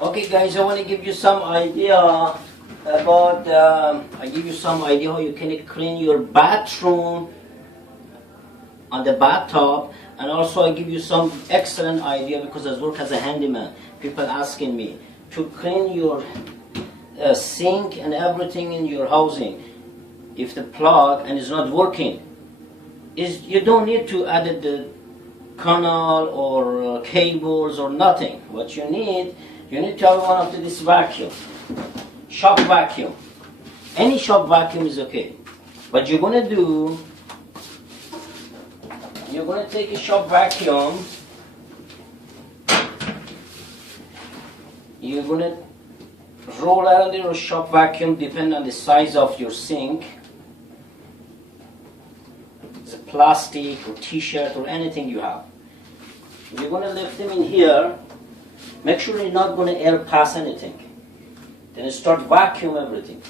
Okay guys, I want to give you some idea about, how you can clean your bathroom on the bathtub, and also I give you some excellent idea because I work as a handyman. People asking me to clean your sink and everything in your housing. If the plug and it's not working, you don't need to add the canal or cables or nothing. What you need to have one of this vacuum, shop vacuum. Any shop vacuum is okay. What you're gonna do, you're gonna take a shop vacuum, you're gonna roll around your shop vacuum depending on the size of your sink. It's a plastic or t-shirt or anything you have. You're gonna lift them in here. Make sure you're not gonna air pass anything. Then start vacuum everything.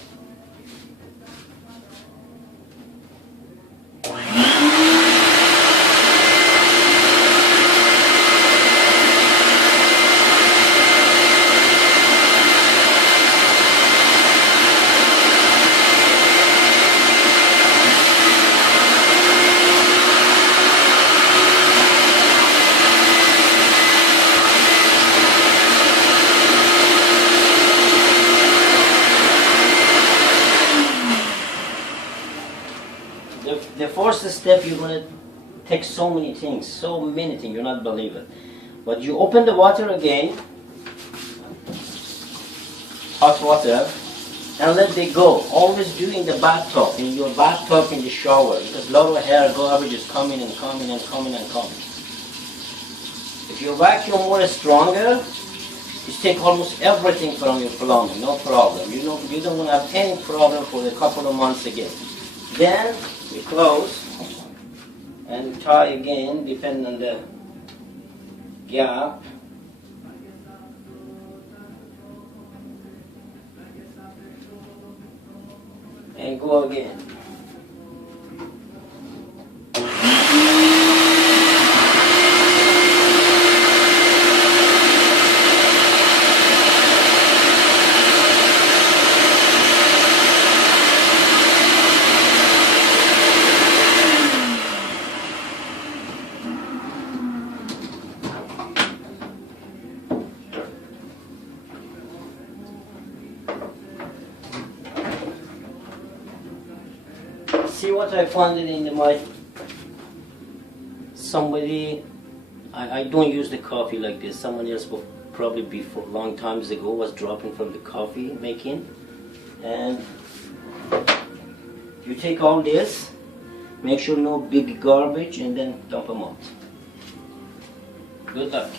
The first step, you're going to take so many things, you'll not believe it. But you open the water again, hot water, and let it go. Always do in the bathtub, in your bathtub, in the shower, because a lot of hair garbage is coming and coming and coming and coming. If your vacuum more stronger, you take almost everything from your plumbing, no problem. You don't want to have any problem for a couple of months again. Then we close and we tie again, depending on the gap. And go again. See what I found in my, I don't use the coffee like this. Someone else probably before long times ago was dropping from the coffee making. And you take all this, make sure no big garbage, and then dump them out. Good luck.